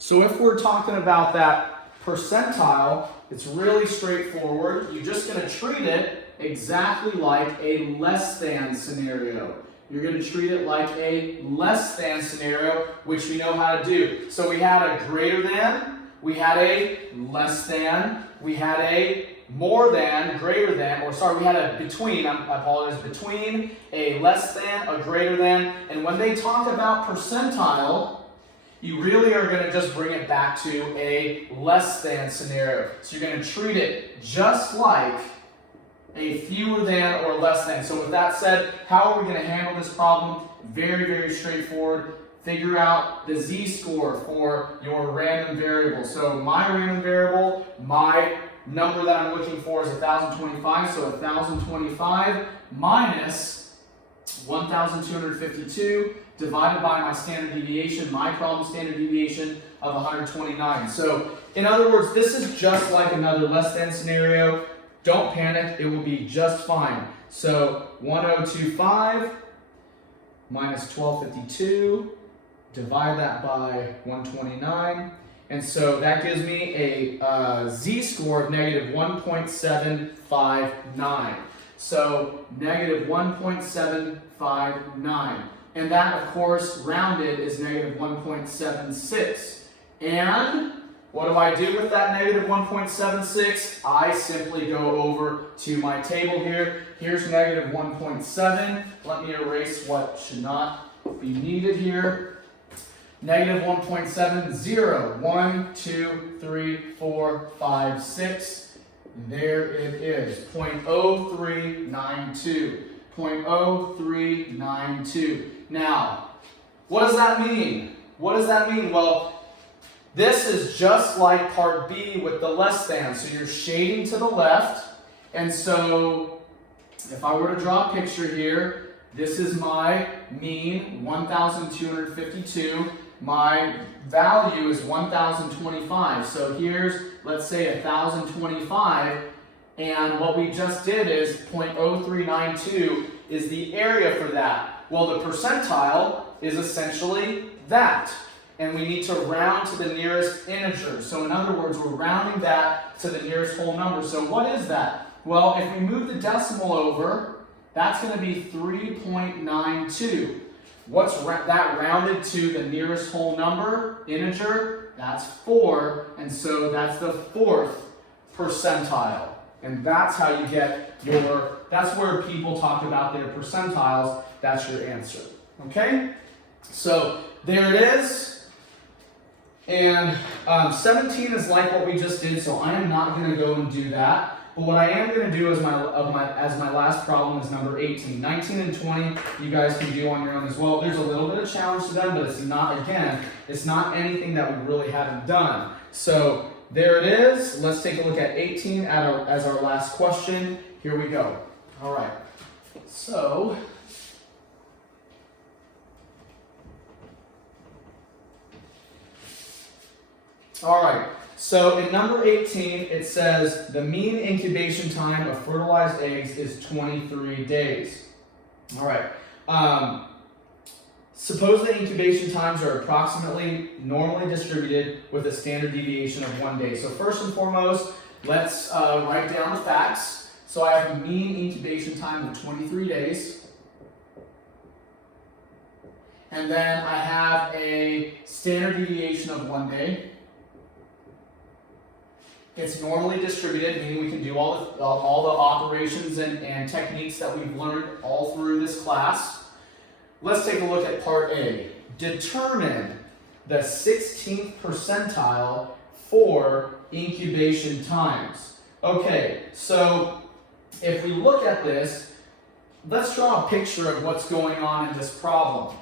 So if we're talking about that percentile, it's really straightforward. You're just going to treat it exactly like a less than scenario. You're going to treat it like a less than scenario, which we know how to do. So we had a greater than, we had a less than, we had a more than, greater than, or sorry, we had a between, I apologize, between, a less than, a greater than. And when they talk about percentile, you really are going to just bring it back to a less than scenario. So you're going to treat it just like a fewer than or less than. So with that said, how are we going to handle this problem? Very, very straightforward. Figure out the z-score for your random variable. So my random variable, my number that I'm looking for is 1,025. So 1,025 minus 1,252 divided by my standard deviation, my problem standard deviation of 129. So in other words, this is just like another less than scenario. Don't panic, it will be just fine. So 1025 minus 1252, divide that by 129. And so that gives me a z-score of negative 1.759. So negative 1.759. And that, of course, rounded is negative 1.76. And what do I do with that negative 1.76? I simply go over to my table here. Here's negative 1.7. Let me erase what should not be needed here. Negative 1.7, 0, 1, 2, 3, 4, 5, 6. There it is, 0.0392. 0.0392. Now, what does that mean? What does that mean? Well, this is just like part B with the less than. So you're shading to the left. And so if I were to draw a picture here, this is my mean, 1,252. My value is 1,025. So here's, let's say, 1,025. And what we just did is 0.0392 is the area for that. Well, the percentile is essentially that. And we need to round to the nearest integer. So in other words, we're rounding that to the nearest whole number. So what is that? Well, if we move the decimal over, that's going to be 3.92. What's that rounded to the nearest whole number, integer? That's 4. And so that's the 4th percentile. And that's how you get your, that's where people talk about their percentiles. That's your answer. Okay? So there it is. And 17 is like what we just did, so I am not going to go and do that. But what I am going to do as my last problem is number 18. 19 and 20 you guys can do on your own as well. There's a little bit of challenge to them, but it's not, again, it's not anything that we really haven't done. So there it is. Let's take a look at 18 as our last question. Here we go. All right. So all right, so in number 18, it says the mean incubation time of fertilized eggs is 23 days. All right, suppose the incubation times are approximately normally distributed with a standard deviation of 1 day. So first and foremost, let's write down the facts. So I have a mean incubation time of 23 days. And then I have a standard deviation of 1 day. It's normally distributed, meaning we can do all the operations and techniques that we've learned all through this class. Let's take a look at part A. Determine the 16th percentile for incubation times. Okay, so if we look at this, let's draw a picture of what's going on in this problem.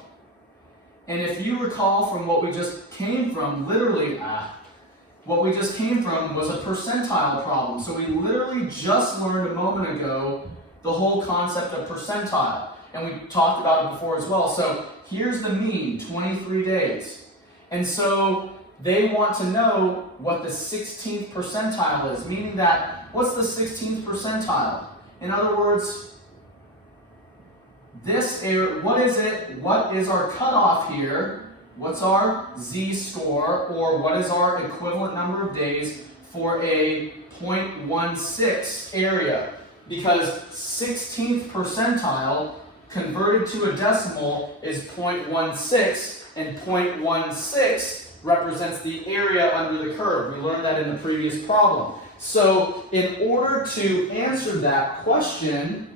And if you recall from what we just came from, literally, what we just came from was a percentile problem. So we literally just learned a moment ago the whole concept of percentile. And we talked about it before as well. So here's the mean, 23 days. And so they want to know what the 16th percentile is, meaning that, what's the 16th percentile? In other words, this area, what is it? What is our cutoff here? what's our z-score, or what is our equivalent number of days for a 0.16 area? Because 16th percentile converted to a decimal is 0.16, and 0.16 represents the area under the curve. We learned that in the previous problem. So in order to answer that question,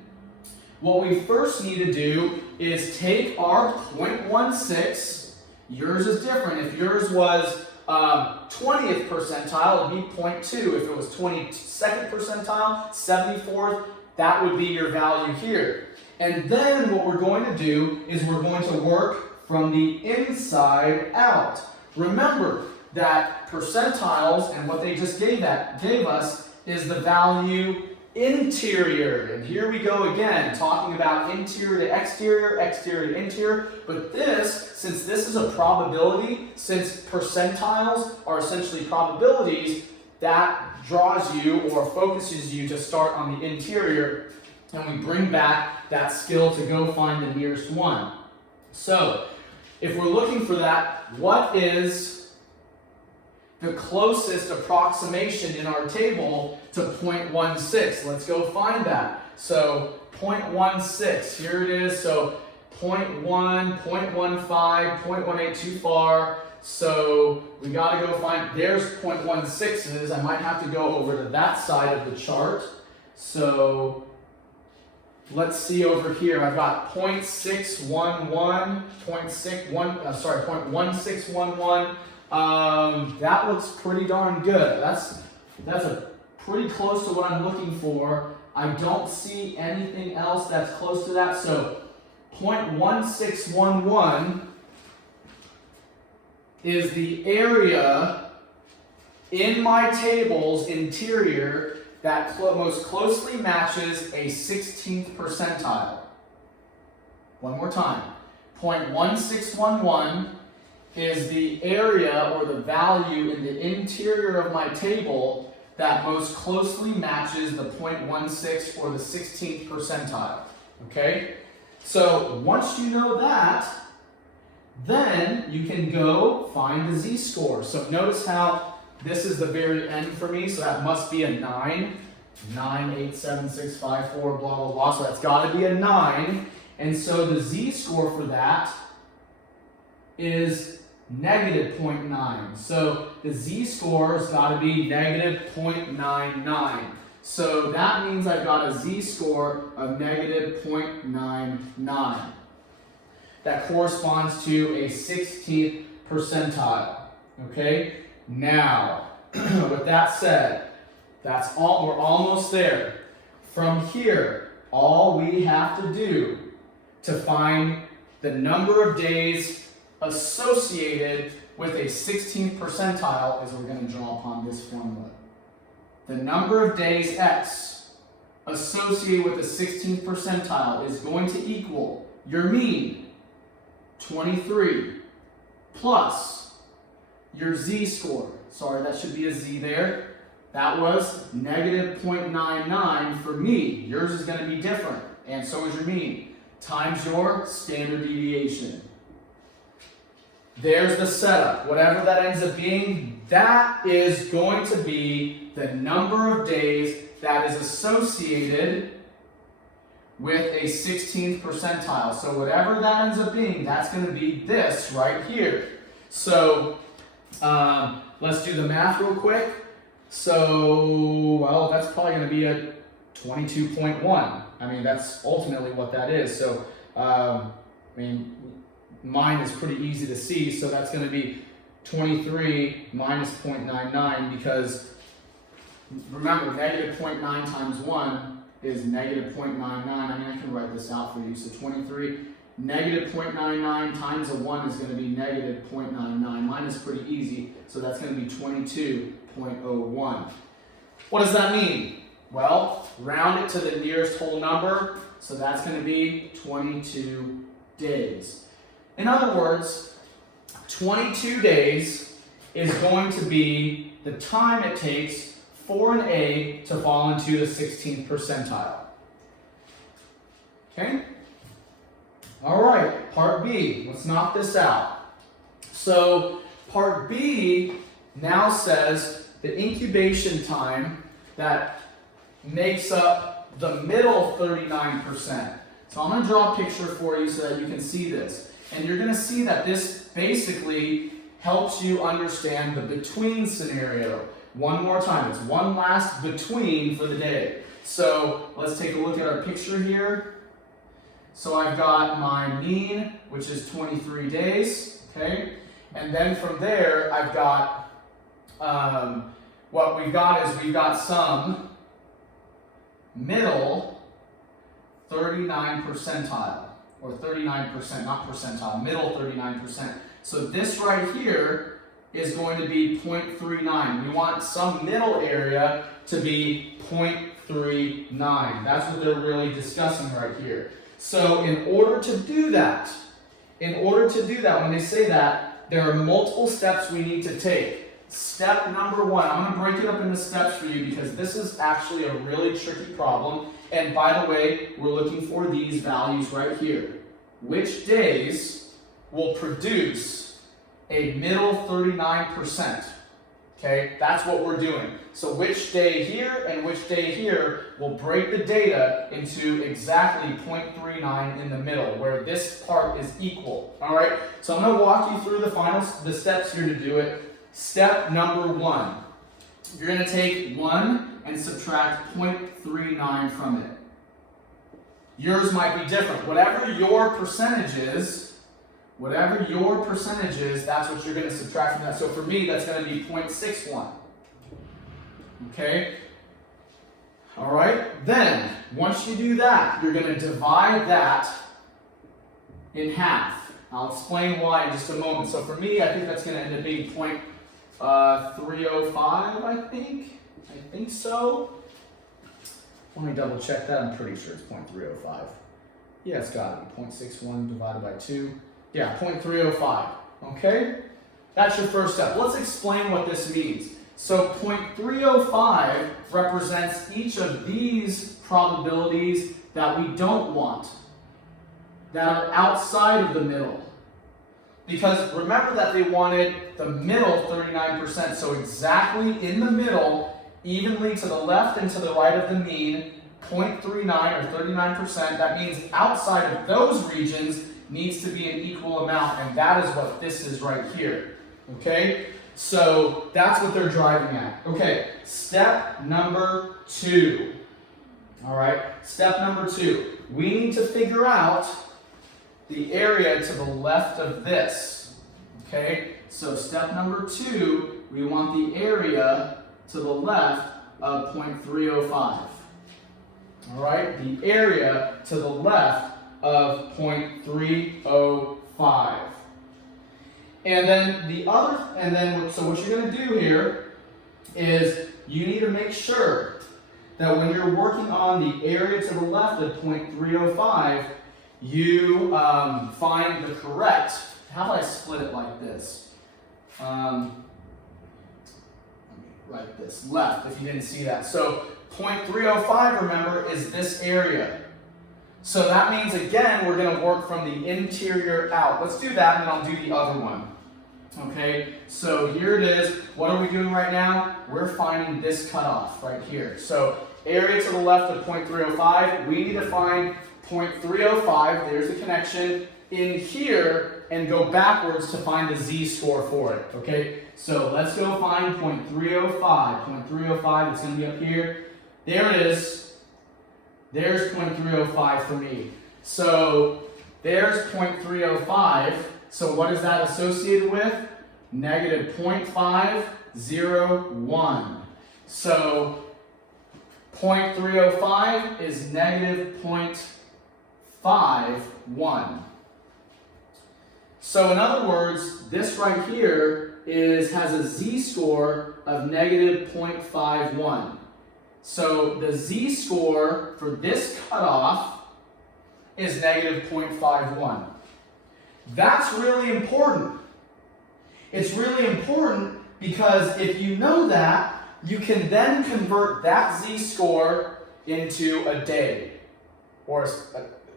what we first need to do is take our 0.16. Yours is different. If yours was 20th percentile, it would be 0.2. If it was 22nd percentile, 74th, that would be your value here. And then what we're going to do is we're going to work from the inside out. Remember that percentiles and what they just gave us is the value interior. And here we go again, talking about interior to exterior, exterior to interior. But this, since this is a probability, since percentiles are essentially probabilities, that draws you or focuses you to start on the interior, and we bring back that skill to go find the nearest one. So, if we're looking for that, what is the closest approximation in our table to 0.16? Let's go find that. So 0.16, here it is. So 0.1, 0.15, 0.18, too far. So we got to go find, there's 0.16s. I might have to go over to that side of the chart. So let's see over here. I've got 0.611, 0.1611. That looks pretty darn good. That's pretty close to what I'm looking for. I don't see anything else that's close to that. So 0.1611 is the area in my table's interior that most closely matches a 16th percentile. One more time. 0.1611 is the area or the value in the interior of my table that most closely matches the 0.16 or the 16th percentile. Okay? So once you know that, then you can go find the z-score. So notice how this is the very end for me, so that must be a 9. 9, 8, 7, 6, 5, 4, blah, blah, blah. So that's got to be a 9. And so the z-score for that is negative 0.9. So the z-score has got to be negative 0.99. So that means I've got a z-score of negative 0.99. That corresponds to a 16th percentile. Okay? Now, with that said, that's all, we're almost there. From here, all we have to do to find the number of days associated with a 16th percentile is we're going to draw upon this formula. The number of days x associated with the 16th percentile is going to equal your mean, 23, plus your z-score. Sorry, that should be a z there. That was negative 0.99 for me. Yours is going to be different, and so is your mean, times your standard deviation. There's the setup. Whatever that ends up being, that is going to be the number of days that is associated with a 16th percentile. So whatever that ends up being, that's going to be this right here. So let's do the math real quick. So, well, that's probably going to be a 22.1. I mean, that's ultimately what that is. So, I mean, mine is pretty easy to see. So that's going to be 23 minus 0.99 because, remember, negative 0.9 times 1 is negative 0.99. I mean, I can write this out for you. So 23, negative 0.99 times a 1 is going to be negative 0.99. Mine is pretty easy. So that's going to be 22.01. What does that mean? Well, round it to the nearest whole number. So that's going to be 22 days. In other words, 22 days is going to be the time it takes for an egg to fall into the 16th percentile. Okay? All right, part B. Let's knock this out. So part B now says the incubation time that makes up the middle 39%. So I'm going to draw a picture for you so that you can see this. And you're going to see that this basically helps you understand the between scenario. One more time, it's one last between for the day. So let's take a look at our picture here. So I've got my mean, which is 23 days, okay? And then from there, I've got, what we've got is we've got some middle 39 percentile, or 39%, not percentile, middle 39%. So this right here is going to be 0.39. We want some middle area to be 0.39. That's what they're really discussing right here. So in order to do that, when they say that, there are multiple steps we need to take. Step number one, I'm going to break it up into steps for you because this is actually a really tricky problem. And by the way, we're looking for these values right here. Which days will produce a middle 39%? Okay, that's what we're doing. So which day here and which day here will break the data into exactly 0.39 in the middle, where this part is equal. All right, so I'm going to walk you through the steps here to do it. Step number one, you're going to take 1 and subtract 0.39 from it. Yours might be different. Whatever your percentage is, that's what you're going to subtract from that. So for me, that's going to be 0.61. Okay? All right? Then, once you do that, you're going to divide that in half. I'll explain why in just a moment. So for me, I think that's going to end up being 0.305, I think so. Let me double check that. I'm pretty sure it's 0.305. Yeah, it's got to be 0.61 divided by 2. Yeah, 0.305. Okay? That's your first step. Let's explain what this means. So 0.305 represents each of these probabilities that we don't want, that are outside of the middle. Because remember that they wanted the middle 39%, so exactly in the middle, evenly to the left and to the right of the mean, 0.39 or 39%. That means outside of those regions needs to be an equal amount, and that is what this is right here. Okay? So that's what they're driving at. Okay, step number 2. All right, step number 2. We need to figure out the area to the left of this. Okay, so step number 2, we want the area to the left of 0.305. All right, the area to the left of 0.305. And then so what you're going to do here is you need to make sure that when you're working on the area to the left of 0.305, you find the correct. How about I split it like this? Like this, left, if you didn't see that. So 0.305, remember, is this area. So that means, again, we're going to work from the interior out. Let's do that, and then I'll do the other one. Okay, so here it is. What are we doing right now? We're finding this cutoff right here. So area to the left of 0.305, we need to find 0.305, there's a connection, in here, and go backwards to find the z-score for it. Okay, so let's go find 0.305. 0.305, it's going to be up here. There it is. There's 0.305 for me. So there's 0.305. So what is that associated with? Negative 0.501. So 0.305 is negative 0.51. So in other words, this right here has a z-score of negative 0.51. So the z-score for this cutoff is negative 0.51. That's really important. It's really important because if you know that, you can then convert that z-score into a day, or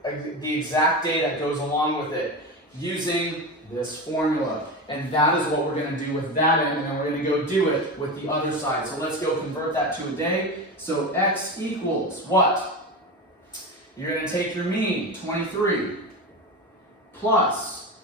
the exact day that goes along with it, using this formula. And that is what we're going to do with that end, and then we're going to go do it with the other side. So let's go convert that to a day. So x equals what? You're going to take your mean, 23, plus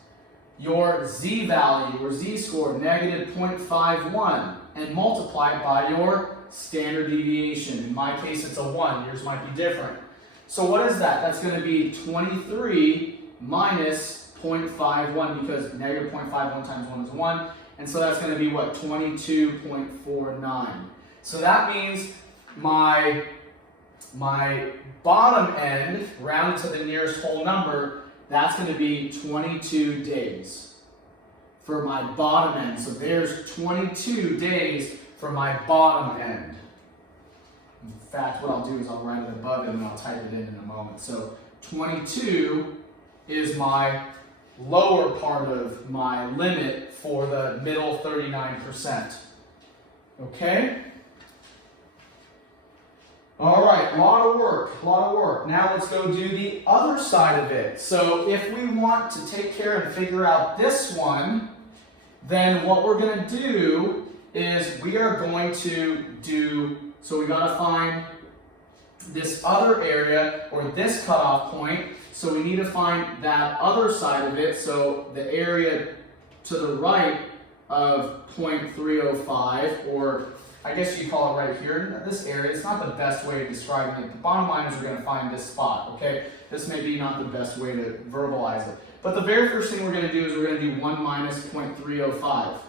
your z value, or z-score, negative 0.51, and multiply it by your standard deviation. In my case, it's a 1. Yours might be different. So what is that? That's going to be 23 minus 0.51, because negative 0.51 times 1 is 1. And so that's going to be what? 22.49. So that means my bottom end, rounded to the nearest whole number, that's going to be 22 days for my bottom end. So there's 22 days for my bottom end. In fact, what I'll do is I'll write it above it and I'll type it in a moment. So 22 is my lower part of my limit for the middle 39%. Okay? All right, a lot of work. Now let's go do the other side of it. So if we want to take care and figure out this one, then what we're going to do is we are going to do, so we got to find this other area, or this cutoff point. So we need to find that other side of it, so the area to the right of 0.305, or I guess you call it right here, this area. It's not the best way of describing it. The bottom line is we're going to find this spot, okay? This may be not the best way to verbalize it. But the very first thing we're going to do is we're going to do 1 minus 0.305.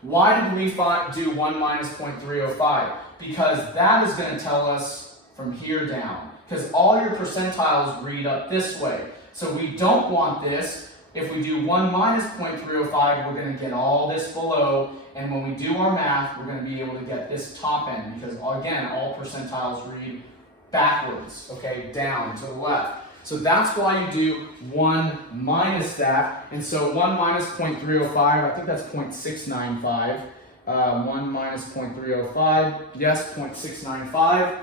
Why did we do 1 minus 0.305? Because that is going to tell us from here down. Because all your percentiles read up this way. So we don't want this. If we do 1 minus 0.305, we're going to get all this below. And when we do our math, we're going to be able to get this top end. Because again, all percentiles read backwards, okay, down to the left. So that's why you do 1 minus that. And so 1 minus 0.305, I think that's 0.695. 1 minus 0.305, yes, 0.695.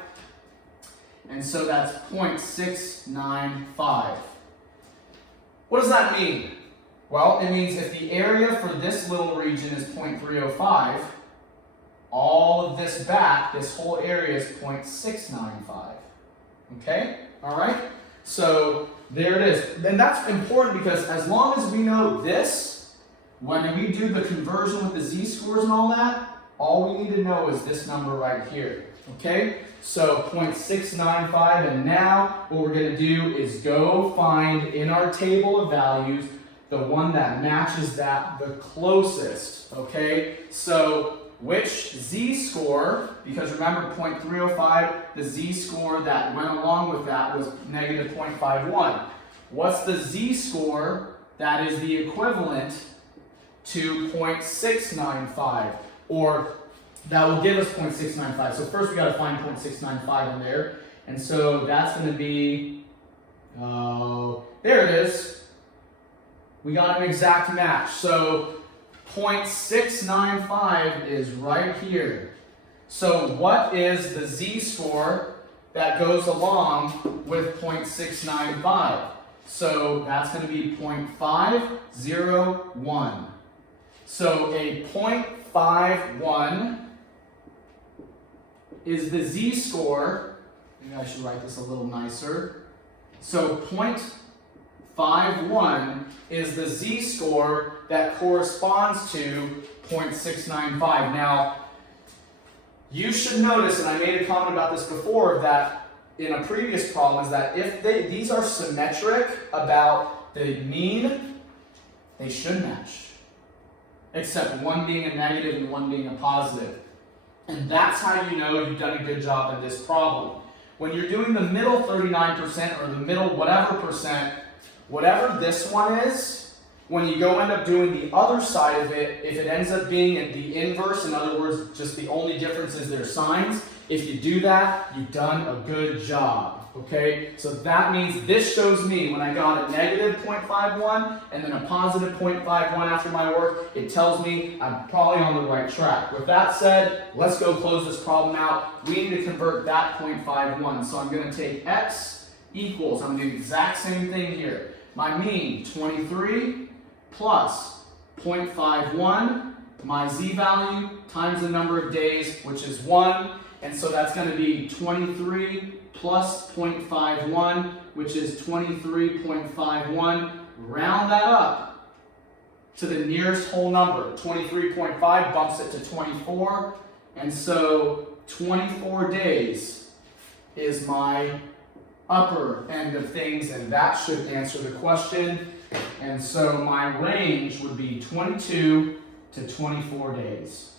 And so that's 0.695. What does that mean? Well, it means if the area for this little region is 0.305, all of this back, this whole area is 0.695. Okay? All right? So there it is. And that's important because as long as we know this, when we do the conversion with the z-scores and all that, all we need to know is this number right here. Okay? So 0.695, and now what we're going to do is go find in our table of values the one that matches that the closest. Okay? So which z-score, because remember 0.305, the z-score that went along with that was negative 0.51. What's the z-score that is the equivalent to 0.695, or that will give us 0.695. So first we got to find 0.695 in there, and so that's going to be, there it is. We got an exact match. So 0.695 is right here. So what is the z-score that goes along with 0.695? So that's going to be 0.501. So a 0.51 is the z-score. Maybe I should write this a little nicer. So 0.51 is the z-score that corresponds to 0.695. Now, you should notice, and I made a comment about this before, that in a previous problem, is that if these are symmetric about the mean, they should match. Except one being a negative and one being a positive. And that's how you know you've done a good job in this problem. When you're doing the middle 39% or the middle whatever percent, whatever this one is, when you go end up doing the other side of it, if it ends up being the inverse, in other words, just the only difference is their signs, if you do that, you've done a good job. Okay, so that means this shows me when I got a negative 0.51 and then a positive 0.51 after my work, it tells me I'm probably on the right track. With that said, let's go close this problem out. We need to convert that 0.51. So I'm going to take x equals, I'm going to do the exact same thing here. My mean, 23 plus 0.51, my z-value, times the number of days, which is 1. And so that's going to be 23 plus 0.51, which is 23.51. Round that up to the nearest whole number. 23.5 bumps it to 24. And so 24 days is my upper end of things, and that should answer the question. And so my range would be 22 to 24 days.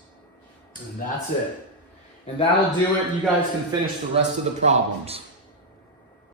And that's it. And that'll do it. You guys can finish the rest of the problems.